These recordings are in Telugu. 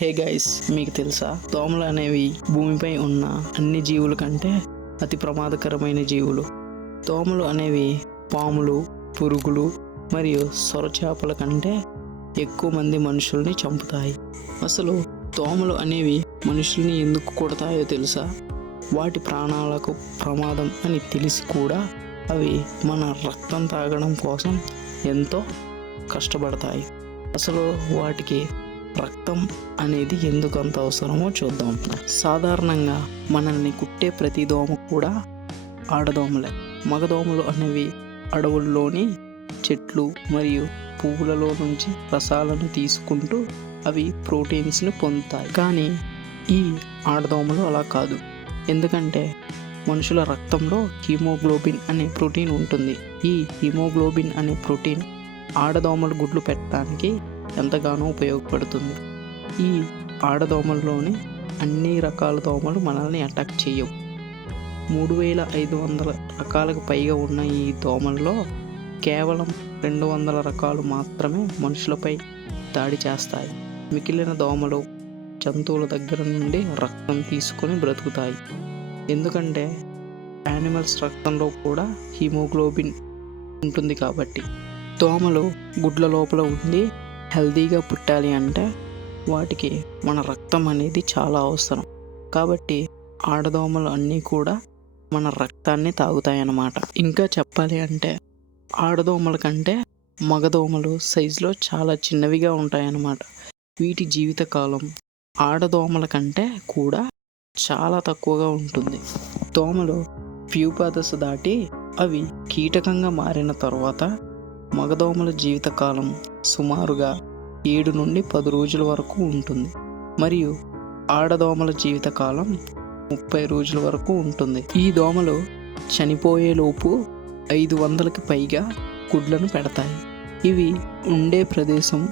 హే గైస్, మీకు తెలుసా దోమలు అనేవి భూమిపై ఉన్న అన్ని జీవుల కంటే అతి ప్రమాదకరమైన జీవులు. దోమలు అనేవి పాములు, పురుగులు మరియు సొరచేపల కంటే ఎక్కువ మంది మనుషుల్ని చంపుతాయి. అసలు దోమలు అనేవి మనుషుల్ని ఎందుకు కొడతాయో తెలుసా? వాటి ప్రాణాలకు ప్రమాదం అని తెలిసి కూడా అవి మన రక్తం తాగడం కోసం ఎంతో కష్టపడతాయి. అసలు వాటికి రక్తం అనేది ఎందుకు అంత అవసరమో చూద్దాం. సాధారణంగా మనల్ని కుట్టే ప్రతి దోమ కూడా ఆడదోమలే. మగదోమలు అనేవి అడవుల్లోని చెట్లు మరియు పువ్వులలో నుంచి రసాలను తీసుకుంటూ అవి ప్రోటీన్స్ని పొందుతాయి. కానీ ఈ ఆడదోమలు అలా కాదు. ఎందుకంటే మనుషుల రక్తంలో హీమోగ్లోబిన్ అనే ప్రోటీన్ ఉంటుంది. ఈ హీమోగ్లోబిన్ అనే ప్రోటీన్ ఆడదోమలు గుడ్లు పెట్టడానికి ఎంతగానో ఉపయోగపడుతుంది. ఈ ఆడదోమల్లోని అన్ని రకాల దోమలు మనల్ని అటాక్ చేయవు. 3500 రకాలకు పైగా ఉన్న ఈ దోమల్లో కేవలం 200 రకాలు మాత్రమే మనుషులపై దాడి చేస్తాయి. మిగిలిన దోమలు జంతువుల దగ్గర నుండి రక్తం తీసుకొని బ్రతుకుతాయి. ఎందుకంటే యానిమల్స్ రక్తంలో కూడా హీమోగ్లోబిన్ ఉంటుంది కాబట్టి. దోమలు గుడ్ల లోపల ఉండి హెల్తీగా పుట్టాలి అంటే వాటికి మన రక్తం అనేది చాలా అవసరం. కాబట్టి ఆడదోమలు అన్నీ కూడా మన రక్తాన్ని తాగుతాయన్నమాట. ఇంకా చెప్పాలి అంటే ఆడదోమల కంటే మగదోమలు సైజులో చాలా చిన్నవిగా ఉంటాయన్నమాట. వీటి జీవితకాలం ఆడదోమల కంటే కూడా చాలా తక్కువగా ఉంటుంది. దోమలు ప్యూపా దశ దాటి అవి కీటకంగా మారిన తర్వాత మగదోమల జీవితకాలం సుమారుగా 7 నుండి 10 రోజుల వరకు ఉంటుంది. మరియు ఆడదోమల జీవితకాలం 30 రోజుల వరకు ఉంటుంది. ఈ దోమలు చనిపోయేలోపు 500కి పైగా గుడ్లను పెడతాయి. ఇవి ఉండే ప్రదేశం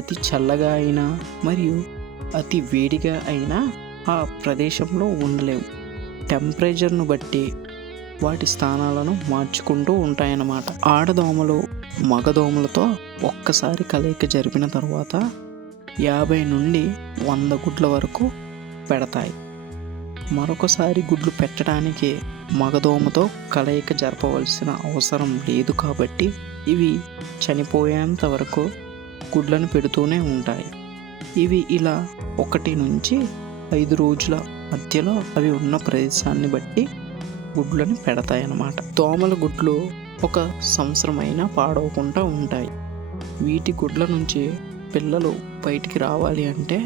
అతి చల్లగా అయినా మరియు అతి వేడిగా అయినా ఆ ప్రదేశంలో ఉండలేవు. టెంపరేచర్ను బట్టి వాటి స్థానాలను మార్చుకుంటూ ఉంటాయన్నమాట. ఆడదోమలు మగదోమలతో ఒక్కసారి కలయిక జరిపిన తర్వాత 50 నుండి 100 గుడ్ల వరకు పెడతాయి. మరొకసారి గుడ్లు పెట్టడానికి మగదోమతో కలయిక జరపవలసిన అవసరం లేదు కాబట్టి ఇవి చనిపోయేంత వరకు గుడ్లను పెడుతూనే ఉంటాయి. ఇవి ఇలా 1 నుంచి 5 రోజుల మధ్యలో అవి ఉన్న ప్రదేశాన్ని బట్టి గుడ్లను పెడతాయన్నమాట. దోమల గుడ్లు 1 సంవత్సరం అయినా పాడవకుండా ఉంటాయి. వీటి గుడ్ల నుంచి పిల్లలు బయటికి రావాలి అంటే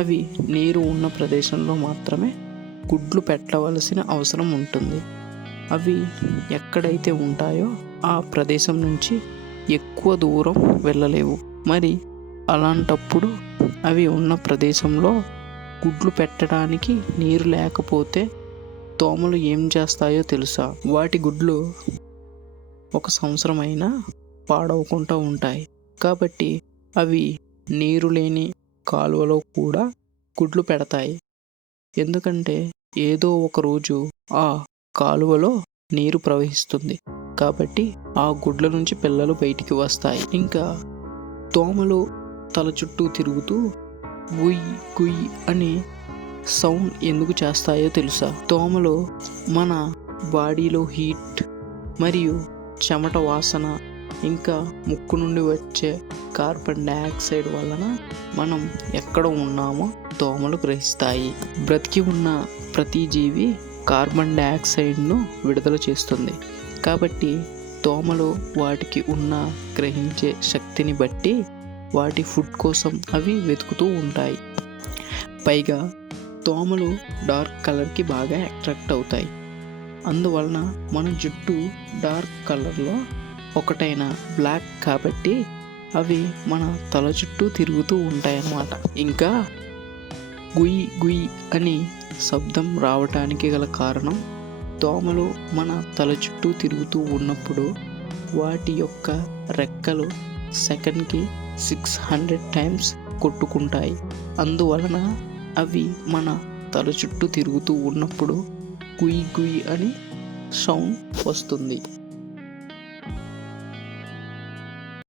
అవి నీరు ఉన్న ప్రదేశంలో మాత్రమే గుడ్లు పెట్టవలసిన అవసరం ఉంటుంది. అవి ఎక్కడైతే ఉంటాయో ఆ ప్రదేశం నుంచి ఎక్కువ దూరం వెళ్ళలేవు. మరి అలాంటప్పుడు అవి ఉన్న ప్రదేశంలో గుడ్లు పెట్టడానికి నీరు లేకపోతే దోమలు ఏం చేస్తాయో తెలుసా? వాటి గుడ్లు 1 సంవత్సరం అయినా పాడవకుండా ఉంటాయి. కాబట్టి అవి నీరు లేని కాలువలో కూడా గుడ్లు పెడతాయి. ఎందుకంటే ఏదో ఒక రోజు ఆ కాలువలో నీరు ప్రవహిస్తుంది కాబట్టి ఆ గుడ్ల నుంచి పిల్లలు బయటికి వస్తాయి. ఇంకా దోమలు తల చుట్టూ తిరుగుతూ గుయ్ గుయ్ అని సౌండ్ ఎందుకు చేస్తాయో తెలుసా? దోమలు మన బాడీలో హీట్ మరియు చెమట వాసన ఇంకా ముక్కు నుండి వచ్చే కార్బన్ డైఆక్సైడ్ వలన మనం ఎక్కడ ఉన్నామో దోమలు గ్రహిస్తాయి. బ్రతికి ఉన్న ప్రతి జీవి కార్బన్ డైఆక్సైడ్ను విడుదల చేస్తుంది. కాబట్టి దోమలు వాటికి ఉన్న గ్రహించే శక్తిని బట్టి వాటి ఫుడ్ కోసం అవి వెతుకుతూ ఉంటాయి. పైగా దోమలు డార్క్ కలర్కి బాగా అట్రాక్ట్ అవుతాయి. అందువలన మన జుట్టు డార్క్ కలర్లో ఒకటైన బ్లాక్ కాబట్టి అవి మన తల చుట్టూ తిరుగుతూ ఉంటాయన్నమాట. ఇంకా గుయ్ గుయ్ అని శబ్దం రావటానికి గల కారణం దోమలు మన తల చుట్టూ తిరుగుతూ ఉన్నప్పుడు వాటి యొక్క రెక్కలు సెకండ్కి 600 టైమ్స్ కొట్టుకుంటాయి. అందువలన అవి మన తల చుట్టూ తిరుగుతూ ఉన్నప్పుడు గుయ్ గుయ్ అని సౌండ్ వస్తుంది.